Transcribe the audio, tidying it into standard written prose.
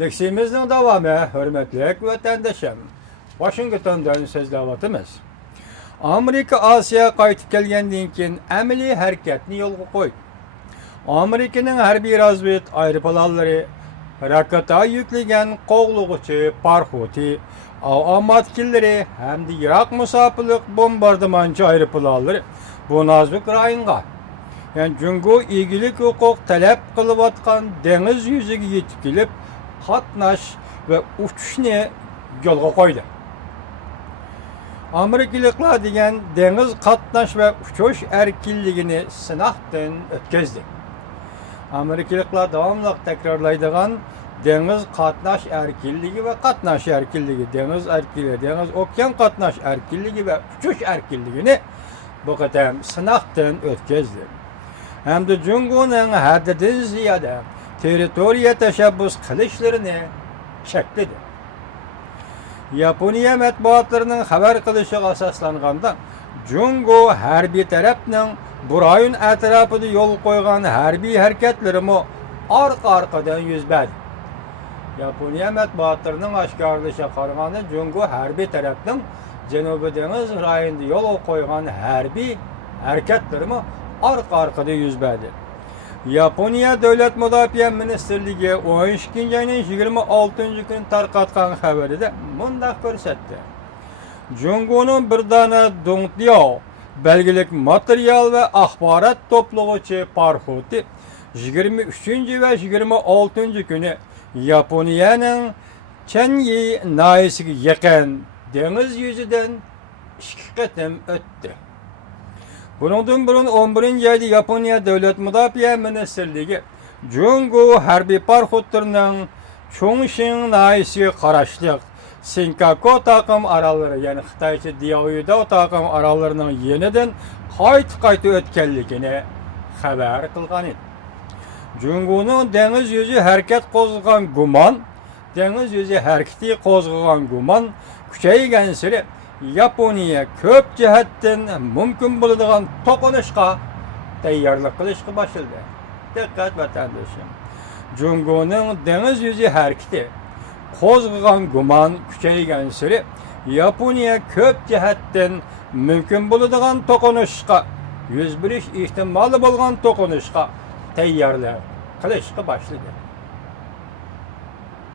Leksimizin davamı, hürmetli vatandaşım. Washington'dan sözləvatımız. Amerika Asiya qaytıb kelgəndən keyin əməli hərəkətni yolga qoydu. Amerikanın hərbi razvet aeroplanları rakata yüklegen qoğluğucu parxoti, amatkilleri hem de Irak musafirlik bombardımançı aeroplanları bu nazbik rayınğa. Yani Cungo ilgilik hukuk talep kılıvatkan deniz yüzüge yetip gelip katnaş ve uçuşunu yolga koydu. Amerikalıklar degen deniz katnaş ve uçuş erkilliğini sınaqdan ötközdi. Amerikalıklar devamlı tekrarlaydıgan deniz katnaş erkilliği ve katnaş erkilliği, deniz erkilliği, deniz okyan katnaş erkilliği ve uçuş erkilliğini bu kadar sınaqdan ötközdi. Hem de Cungo'nun haddinden ziyade teritoriya teşebbüs kılışlarını çekledi. Yaponiya matbuatlarının haber kılışı asaslanğanda Cungo harbiy tarafının bu rayon etrafında yol koygan harbiy hareketlerimi arka-arkadan yüz berdi. Yaponiya matbuatlarının aşkarlışı qaraganda Cungo harbiy tarafının Cenubi Deniz rayonunda yol koygan harbiy hareketlerimi arka-arkada yüz berdi. Yaponiya Devlet Müdafiə Ministerliği 12. ayının 26. gün tarqatqan xəbərində bundaq göstərdi. Cungo'nun bir dana Dongdiao belgelik materyal ve axbarat topluğucu parxoti 23. ve 26. günü Yaponiya'nın Chenyi nahiyesiga yaqin deniz yüzüden 2 qatim ötdi. Bundan burun 11. ayda Yaponiya Devlet Müdafiə Ministerliği Cungo harbiy parxotlarının Chongqing nahiyesiga qarashliq Senkaku takım araları yani Xitaycha Diaoyuda takım aralarının yeniden qayta ötkenligini xabar qilgan edi. Cungo'nun deniz yüzü hareket qo'zg'agan guman, deniz yüzü hareketi qo'zg'agan guman kuchaygansiri Yaponiya ko'p jihatdan mumkin bo'ladigan to'qinishga tayyorlik qilishga boshladi. Diqqat vatandoshim. Cungo'nun deniz yüzü hareketi qo'zg'agan guman kuchaygansiri Yaponiya ko'p jihatdan mumkin bo'ladigan to'qinishga yuz berish ehtimoli bo'lgan to'qinishga tayyorlik qilishga boshladi.